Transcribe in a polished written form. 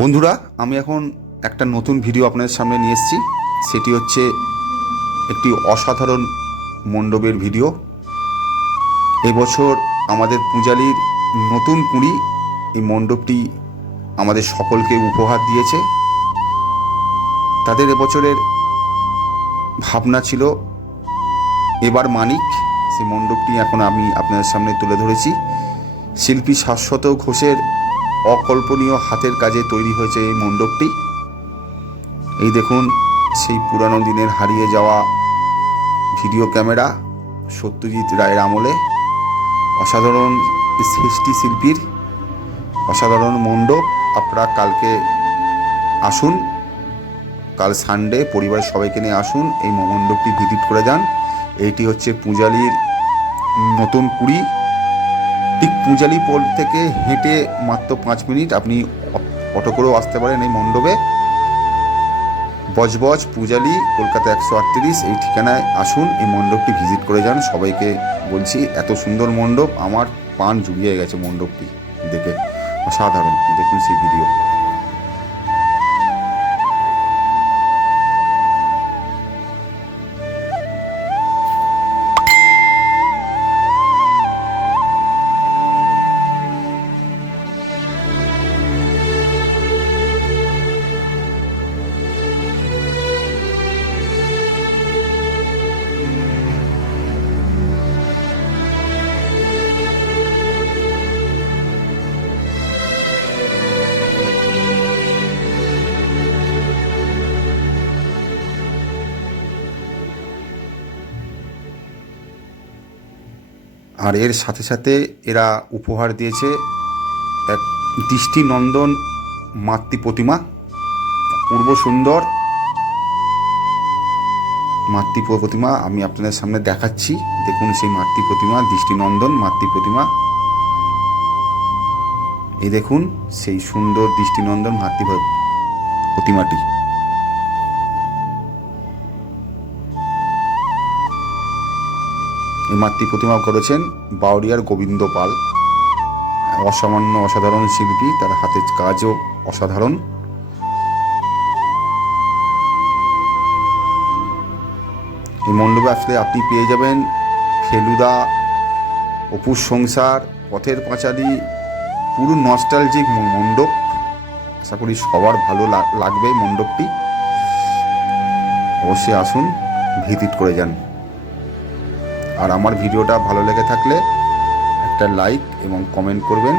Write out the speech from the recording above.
বন্ধুরা, আমি এখন একটা নতুন ভিডিও আপনাদের সামনে নিয়ে এসেছি। সেটি হচ্ছে একটি অসাধারণ মণ্ডপের ভিডিও। এবছর আমাদের পূজালীর নতুন কুঁড়ি এই মণ্ডপটি আমাদের সকলকে উপহার দিয়েছে। তাদের এবছরের ভাবনা ছিল এবার মানিক। সেই মণ্ডপটি এখন আমি আপনাদের সামনে তুলে ধরেছি। শিল্পী শাশ্বত ঘোষের অকল্পনীয় হাতের কাজে তৈরি হয়েছে এই মণ্ডপটি। এই দেখুন, সেই পুরানো দিনের হারিয়ে যাওয়া ভিডিও ক্যামেরা সত্যজিৎ রায়ের আমলে। অসাধারণ সৃষ্টি শিল্পীর অসাধারণ মণ্ডপ। আপনারা কালকে আসুন, কাল সানডে পরিবারের সবাইকে নিয়ে আসুন, এই মণ্ডপটি ভিজিট করে যান। এইটি হচ্ছে পূজালীর নতুন কুঁড়ি। ঠিক পূজালী পোল থেকে হেঁটে মাত্র 5 মিনিট আপনি অটো করেও আসতে পারেন এই মণ্ডপে। বজবজ পূজালী, কলকাতা 138 এই ঠিকানায় আসুন, এই মণ্ডপটি ভিজিট করে যান। সবাইকে বলছি, এত সুন্দর মণ্ডপ, আমার প্রাণ জুড়িয়ে গেছে মণ্ডপটি দেখে। অসাধারণ, দেখুন সেই ভিডিও। আর এর সাথে সাথে এরা উপহার দিয়েছে এক দৃষ্টিনন্দন মাতৃ প্রতিমা। পূর্ব সুন্দর মাতৃ প্রতিমা আমি আপনাদের সামনে দেখাচ্ছি। দেখুন সেই মাতৃ প্রতিমা, দৃষ্টিনন্দন মাতৃ প্রতিমা। এই দেখুন সেই সুন্দর দৃষ্টিনন্দন মাতৃ প্রতিমাটি। এই মাতৃ প্রতিমা করেছেন বাউরিয়ার গোবিন্দ পাল। অসাধারণ শিল্পী, তার হাতের কাজও অসাধারণ। এই মণ্ডপে আসলে আপনি পেয়ে যাবেন ফেলুদা, অপুর সংসার, পথের পাঁচালী, পুরো নস্টালজিক মণ্ডপ। আশা করি সবার ভালো লাগবে মণ্ডপটি। অবশ্যই আসুন, ভিজিট করে যান। আর আমার ভিডিওটা ভালো লেগে থাকলে একটা লাইক এবং কমেন্ট করবেন।